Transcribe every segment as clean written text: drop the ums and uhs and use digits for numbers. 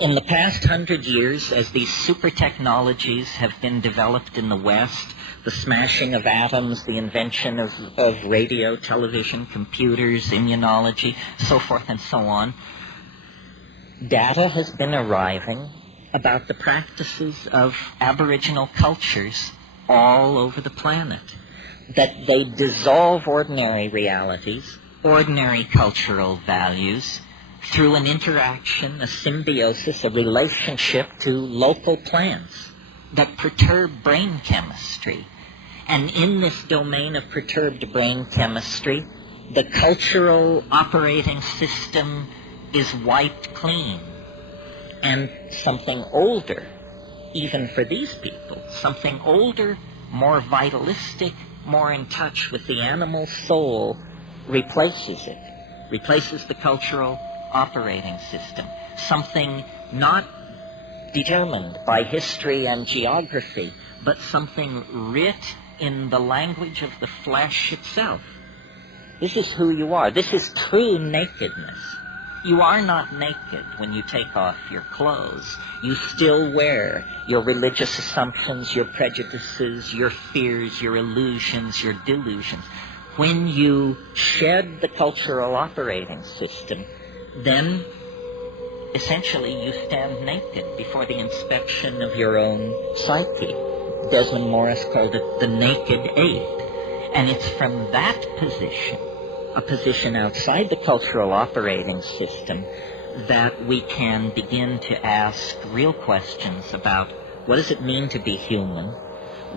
In the past 100 years, as these super technologies have been developed in the West, the smashing of atoms, the invention of radio, television, computers, immunology, so forth and so on, data has been arriving about the practices of Aboriginal cultures all over the planet, that they dissolve ordinary realities, ordinary cultural values, through an interaction, a symbiosis, a relationship to local plants that perturb brain chemistry. And in this domain of perturbed brain chemistry, the cultural operating system is wiped clean. And something older, even for these people, something older, more vitalistic, more in touch with the animal soul, replaces it, replaces the cultural operating system, something not determined by history and geography, but something writ in the language of the flesh itself. This is who you are. This is true nakedness. You are not naked when you take off your clothes. You still wear your religious assumptions, your prejudices, your fears, your illusions, your delusions. When you shed the cultural operating system, then essentially you stand naked before the inspection of your own psyche. Desmond Morris called it the naked ape. And it's from that position, a position outside the cultural operating system, that we can begin to ask real questions about what does it mean to be human,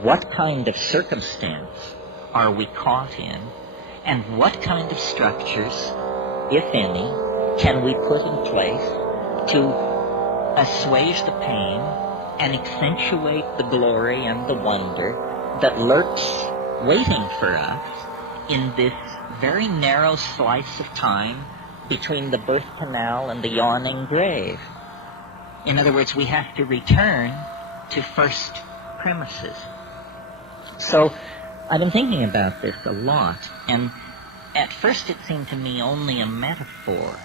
what kind of circumstance are we caught in, and what kind of structures, if any, can we put in place to assuage the pain and accentuate the glory and the wonder that lurks waiting for us in this very narrow slice of time between the birth canal and the yawning grave. In other words, we have to return to first premises. So I've been thinking about this a lot, and at first it seemed to me only a metaphor,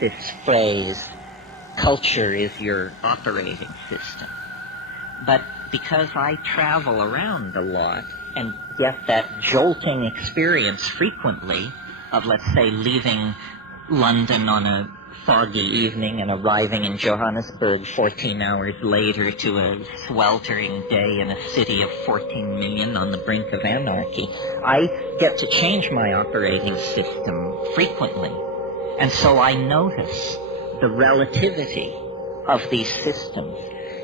this phrase, culture is your operating system. But because I travel around a lot and get that jolting experience frequently of, let's say, leaving London on a foggy evening and arriving in Johannesburg 14 hours later to a sweltering day in a city of 14 million on the brink of anarchy, I get to change my operating system frequently. And so I notice the relativity of these systems.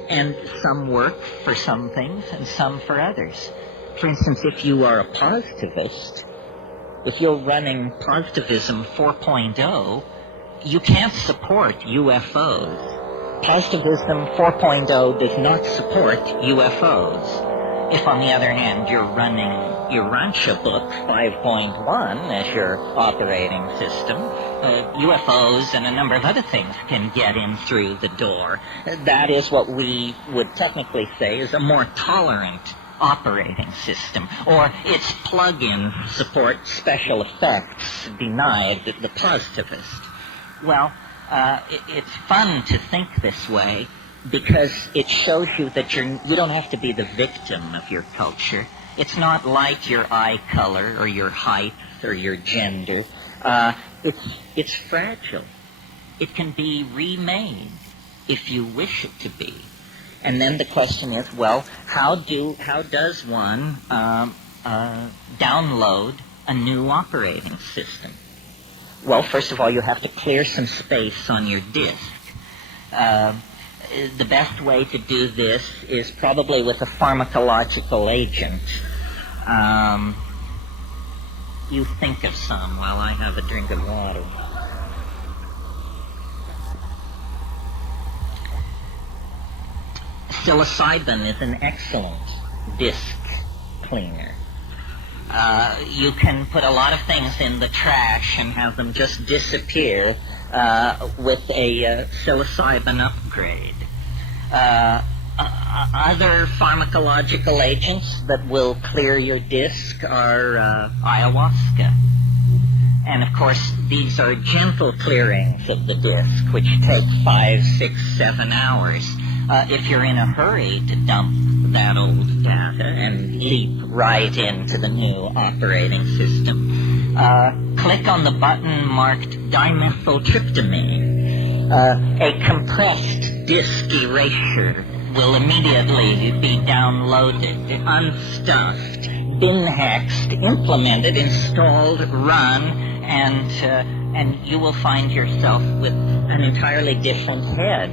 And some work for some things and some for others. For instance, if you are a positivist, if you're running Positivism 4.0, you can't support UFOs. Positivism 4.0 does not support UFOs. If, on the other hand, you're running your Rancha book 5.1 as your operating system, UFOs and a number of other things can get in through the door. That is what we would technically say is a more tolerant operating system, or its plug-in support special effects denied the positivist. Well, it's fun to think this way because it shows you that you don't have to be the victim of your culture. It's not like your eye color or your height or your gender. It's fragile. It can be remade if you wish it to be. And then the question is, well, how does one download a new operating system? Well, first of all, you have to clear some space on your disk. The best way to do this is probably with a pharmacological agent. You think of some while I have a drink of water. Psilocybin is an excellent disk cleaner. You can put a lot of things in the trash and have them just disappear with a psilocybin upgrade. Other pharmacological agents that will clear your disk are ayahuasca. And of course, these are gentle clearings of the disk, which take 5, 6, 7 hours. If you're in a hurry to dump that old data and leap right into the new operating system, click on the button marked dimethyltryptamine. A compressed disk erasure will immediately be downloaded, unstuffed, bin-hexed, implemented, installed, run, and you will find yourself with an entirely different head.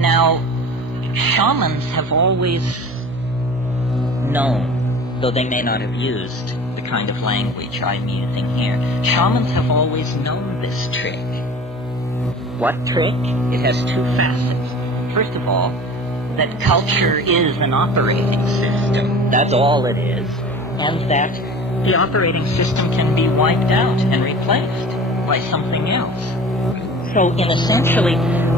Now, shamans have always known, though they may not have used the kind of language I'm using here, shamans have always known this trick. What trick? It has two facets. First of all, that culture is an operating system. That's all it is. And that the operating system can be wiped out and replaced by something else. So, in essentially,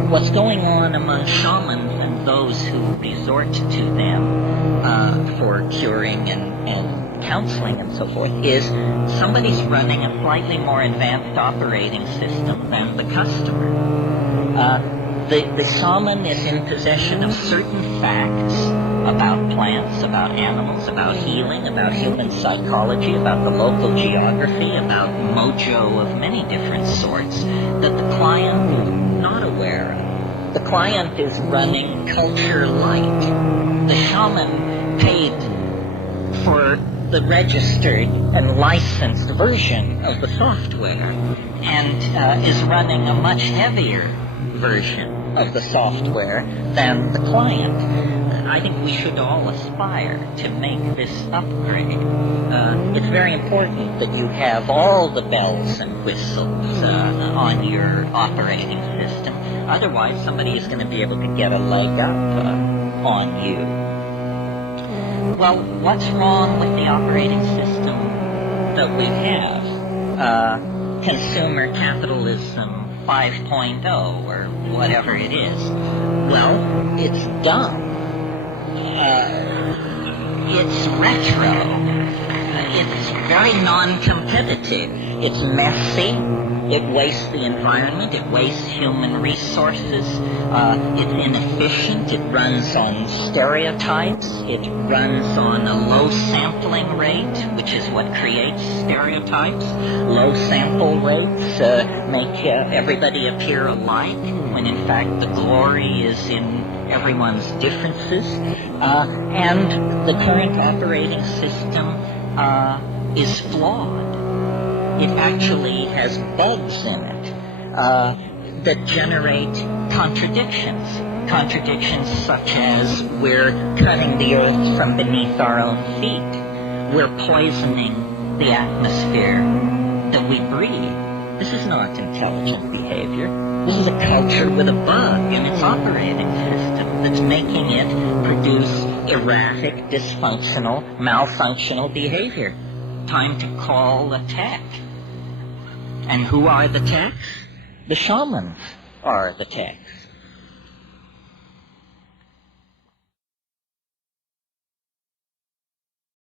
what's going on among shamans and those who resort to them for curing and counseling and so forth is somebody's running a slightly more advanced operating system than the customer. The shaman is in possession of certain facts about plants, about animals, about healing, about human psychology, about the local geography, about mojo of many different sorts that the client is not aware of. The client is running culture light. The shaman paid for the registered and licensed version of the software and is running a much heavier version of the software than the client. I think we should all aspire to make this upgrade. It's very important that you have all the bells and whistles on your operating system. Otherwise, somebody is going to be able to get a leg up on you. Well, what's wrong with the operating system that we have? Consumer capitalism 5.0 or whatever it is. Well, it's dumb. It's retro. It's very non-competitive. It's messy. It wastes the environment. It wastes human resources. It's inefficient. It runs on stereotypes. It runs on a low sampling rate, which is what creates stereotypes. Low sample rates make everybody appear alike, when in fact the glory is in everyone's differences. And the current operating system is flawed. It actually has bugs in it that generate contradictions. Contradictions such as we're cutting the earth from beneath our own feet. We're poisoning the atmosphere that we breathe. This is not intelligent behavior. This is a culture with a bug in its operating system that's making it produce erratic, dysfunctional, malfunctional behavior. Time to call the tech. And who are the techs? The shamans are the techs.